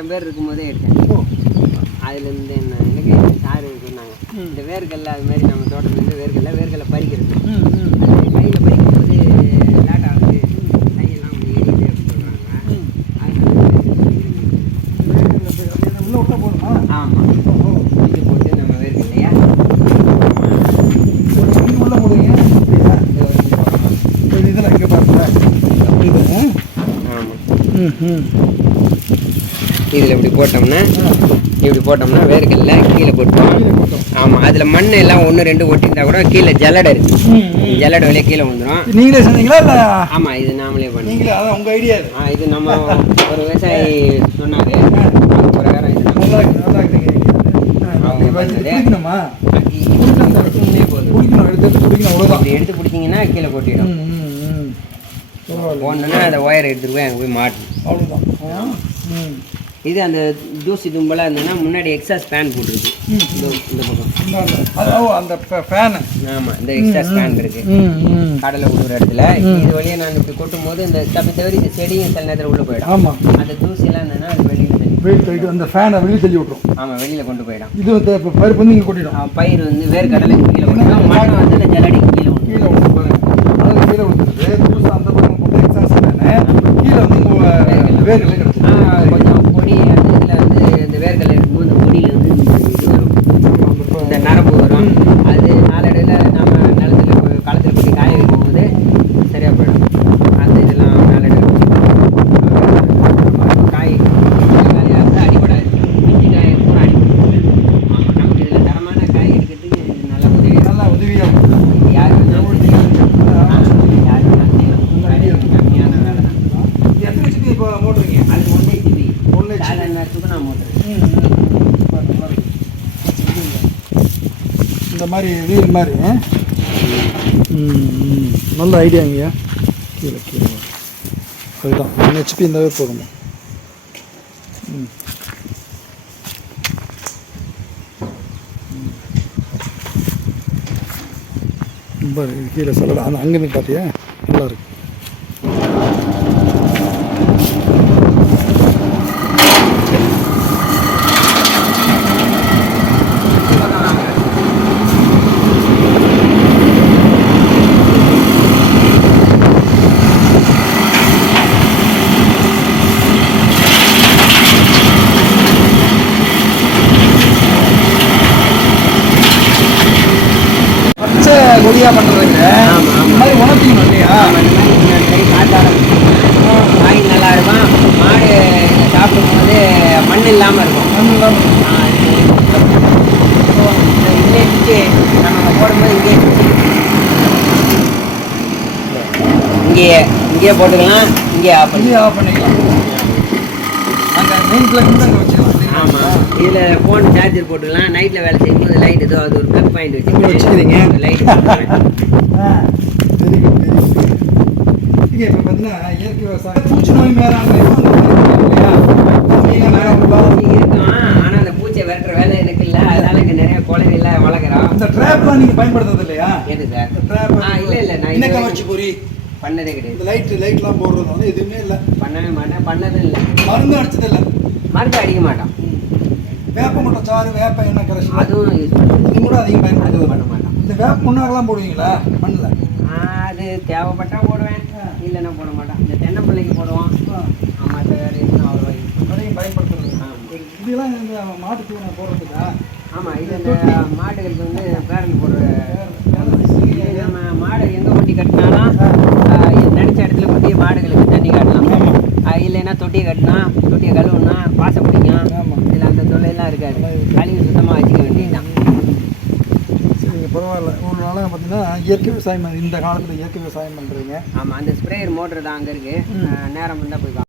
ஐயாயிரம் பேர் இருக்கும்போதே எடுத்தேன் அதுலேருந்து என்ன எனக்கு சார் சொன்னாங்க இந்த வேர்க்கல்ல அது மாதிரி நம்ம தோட்டத்துலேருந்து வேர்க்கல்ல வேர்க்கல்ல பறிக்கிறது. அது கையில் பறிக்கும்போது லேட் ஆகுது கையெல்லாம் எரியுது அப்படின்னு சொல்கிறாங்க ஆமாம் இது போட்டு நம்ம மீன் உள்ள போடுவீங்க? இதில் இங்கே ஆமாம் ம் ம். இதில் இப்படி போட்டோம்னா இப்படி போட்டோம்னா வேர்க்கல்ல கீழே போட்டோம் ஆமாம் அதில் மண் எல்லாம் ஒன்று ரெண்டு ஒட்டியிருந்தா கூட கீழே ஜல்லடை இருக்கு. ஜல்லடை வழியே கீழே வந்துடும் நீங்களே சொன்னீங்களா இல்லை? ஆமாம் இது நாமளே பண்ணி அதான் உங்கள் ஐடியா ஆ இது நம்ம ஒரு விவசாயி சொன்னாரு. அது பிரகாரம் இது நல்லா நல்லா அவங்க பண்ணது. எடுத்து குடிக்கணும் அவ்வளோதான் எடுத்து பிடிச்சிங்கன்னா கீழே கொட்டிடும். அந்த ஒயரை எடுத்துட்டு போய் மாட்டணும். அவ்வளோதான் இது அந்த தூசி தும்பலாக இருந்ததுன்னா முன்னாடி எக்ஸாஸ் ஃபேன் போட்டுருக்கு. இந்த பக்கம் அந்த ஃபேனு ஆமாம் இந்த எக்ஸாஸ் ஃபேன் இருக்கு. கடலை விடுற இடத்துல இது வழியா நான் இப்படி கொட்டும் போது இந்த தப்பி தவிர இந்த செடியும் சில நேரத்தில் உள்ளே போயிடும். ஆமாம் அந்த தூசிலாம் இருந்ததுன்னா அது வெளியில் போயிட்டு அந்த ஃபேனை வெளியே தள்ளி விட்ரும் ஆமாம் வெளியில் கொண்டு போயிடும். இது வந்து இப்போ பருப்பு வந்து இங்கே கொட்டிடும். பயிர் வந்து வேர்க்கடலை கீழே கொண்டு மழை வந்து இந்த ஜல்லடி கீழே கீழே விட்டு அதில் கீழே விழுந்துருது தூசு அந்த பக்கம் போட்டு எக்ஸாஸ் கீழே வந்து வேர்களை கிடச்சி ஆ, கொஞ்சம் பொடி அந்த இதில் வந்து இந்த வேர்க்கடலை இருக்கும்போது இந்த பொடியில் வந்து இந்த இது வரும் இந்த நரம்பு வரும் அது நாளடைவில் நம்ம நிலத்துல இப்போ களத்தில் போட்டு காய வைக்கும்போது சரியாக போயிடும் அந்த இதெல்லாம் நாளடைவில் காய் காயாக இருந்தால் அடிபடாது மிஞ்சி காய் கூட அடிபடும் ஆமாம் நமக்கு இதில் தரமான காய் எடுக்கிறதுக்கு இது நல்ல உதவி நல்லா உதவியாக இருக்கும் யார் வேணாலும் செய்யலாம். ஆ, யார் வேணாலும் செய்யலாம். வேலை கம்மியான வேலை தான் இது எத்தனை வச்சுட்டு இப்போ மோட்டுறீங்க அது ஒன்றே ஜிபி ஒண்ணு HP. சாதாரண நேரத்துக்கு நான் மோட்டர் ம், ம். பாருங்க, நல்லா இருக்கு. இந்த மாதிரி வீல் மாதிரி. ம் நல்ல ஐடியாங்கய்யா கீழே கீழே. அதுதான். ஒன் ஹெச்பி இருந்தாவே போதுமா. ம். ரொம்ப கீழே சொல்லலாம் அந்த அங்கேருந்து பார்த்தியா நல்லாயிருக்கு இருக்கு பச்சை ஆமா, ஆமா. இந்த மாதிரி உணர்த்திக்கணும் இல்லையா? காய் நல்லா இருக்கும் மாடு சாப்பிடும்போது மண் இல்லாமல் இருக்கும். மண் இல்லாமல் இங்கே சுற்றி நம்ம போடும்போது இங்கே இங்கேயே இங்கேயே போட்டுக்கலாம் இங்கேயே ஆஃப் பண்ணி ஆஃப் பண்ணிக்கலாம். அங்கே மெயின் பிளக் கூட? ஆமாம் இதில் ஃபோன் சார்ஜர் போட்டுக்கலாம். நைட்டில் வேலை செய்யும்போது லைட் ஏதோ அது ஒரு ப்ளக் பாயிண்ட் இங்க வச்சுக்கிறீங்க. லைட் இப்போ பார்த்தீங்கன்னா இயற்கை விவசாயம். பூச்சி நோய் மேலாண்மை ஆனால் அந்த பூச்சை விரட்டுற வேலை எனக்கு இல்லை. அதனால இங்கே நிறைய குழந்தைலாம் வளர்க்குறோம். இந்த ட்ராப்லாம் நீங்கள் பயன்படுத்துறது இல்லையா? எது சார்? இந்த ட்ராப் ஆ இல்லை இல்லை. நான் என்ன கவர்ச்சி பொறி பண்ணதே கிடையாது. லைட் லைட்லாம் போடுறது வந்து எதுவுமே இல்லை. பண்ணவே மாட்டேன். பண்ணதும் இல்லை. மருந்து அடிச்சது இல்லை மருந்து அடிக்க மாட்டோம். வேப்ப முட்டை சாறு வேப்ப எண்ணெய் கரைசல் அதுவும் இது. கூட அதிகம் பயன்படுத்துறது. அதுவும் பண்ண. மாட்டோம். இந்த வேப்ப முன்னாக்கெல்லாம் போடுவீங்களா? மண்ணில் அது தேவைப்பட்டா போடுவேன். இல்லைன்னா போட மாட்டேன் இந்த தென்னம்பிள்ளைக்கு போடுவோம். மற்ற வேறு எதுவும் அவ்வளோ அதிகம் பயன்படுத்துறது. ஆமாம் இதெல்லாம் இந்த மாட்டு தீவனம் போடுறதுக்கா? ஆமாம் இது இந்த மாடுகளுக்கு வந்து பேரன் போடுற நம்ம மாடை எங்கே கொட்டி கட்டினாலும் நினச்ச இடத்துல கொட்டி மாடுகளுக்கு தண்ணி காட்டலாம். ஆமாம் இல்லைன்னா தொட்டியை கட்டினா தொட்டியை கழுவுனா பாசம் பிடிக்கும். இதில் அந்த தொல்லையெல்லாம் இருக்காது. கழுவி சுத்தமாக வச்சுக்க வேண்டியதுதான். சரிங்க பரவாயில்ல. ஒரு நாளாக பார்த்தீங்கன்னா இயற்கை விவசாயம் இந்த காலத்தில் இயற்கை விவசாயம் பண்ணுறீங்க ஆமாம் அந்த ஸ்ப்ரேயர் மோட்டர் தான் அங்கே இருக்குது நேரம் இருந்தால் போய்